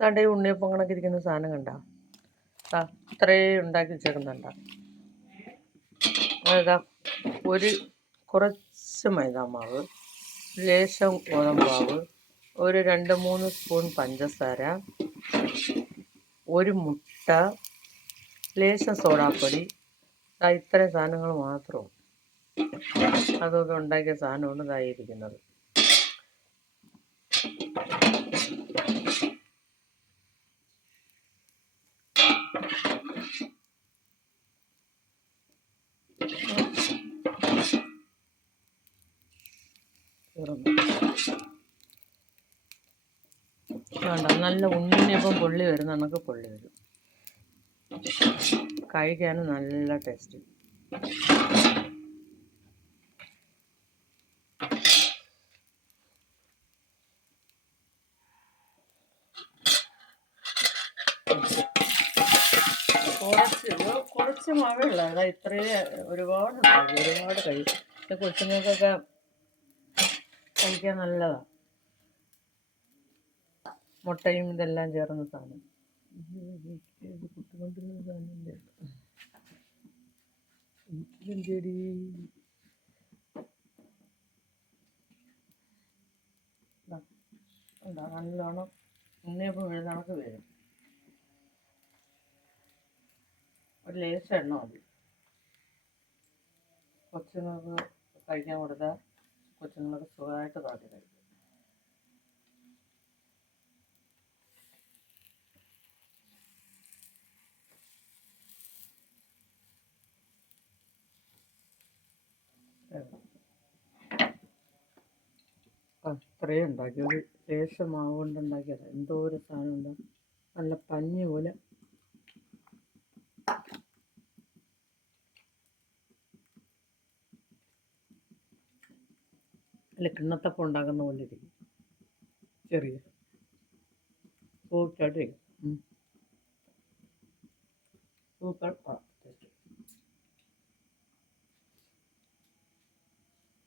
താണ്ടെ ഈ ഉണ്ണിയപ്പം കണക്ക് ഇരിക്കുന്ന സാധനം കണ്ട ഇത്രയും ഉണ്ടാക്കി വെച്ചേക്കുന്നുണ്ട. അതാ കുറച്ച് മൈദാമാവ്, ലേശം ഗോതമ്പാവ്, ഒരു 2-3 സ്പൂൺ പഞ്ചസാര, ഒരു മുട്ട, ലേശം സോഡാപ്പൊടി. ഇത്രയും സാധനങ്ങൾ മാത്രവും അതൊക്കെ ഉണ്ടാക്കിയ സാധനമാണ് ഇതായിരിക്കുന്നത്. വേണ്ട, നല്ല ഉണ്ണിയപ്പം പൊള്ളി വരും, നമുക്ക് പൊള്ളി വരും. കഴിക്കാനും നല്ല ടേസ്റ്റ്. കുറച്ച് മാവേയുള്ള അതാ ഇത്രയും ഒരുപാട് കഴിയും. കൊച്ചുങ്ങൾക്കൊക്കെ കഴിക്കാൻ നല്ലതാണ്. മുട്ടയും ഇതെല്ലാം ചേർന്ന സാധനം. കുട്ടിക്കൊണ്ടിരുന്ന സാധനം നല്ലോണം ഉണ്ണിയപ്പം കണക്ക് വരും. ഒരു ലേശം എണ്ണ മതി. കൊച്ചുങ്ങൾക്ക് കഴിക്കാൻ കൊടുത്താൽ കൊച്ചുങ്ങൾക്ക് സുഖമായിട്ട് കാട്ടി കഴിക്കും. അത്രയും ഉണ്ടാക്കി, ഒരു ലേശം മാവ് കൊണ്ട് ഉണ്ടാക്കിയത്. എന്തോ ഒരു സാധനം ഉണ്ട്, നല്ല പഞ്ഞി പോലെ. അല്ല, കിണ്ണത്തപ്പം ഉണ്ടാക്കുന്ന പോലെ ഇരിക്കും. ചെറിയ സൂപ്പറായിട്ടിരിക്കും. സൂപ്പർ.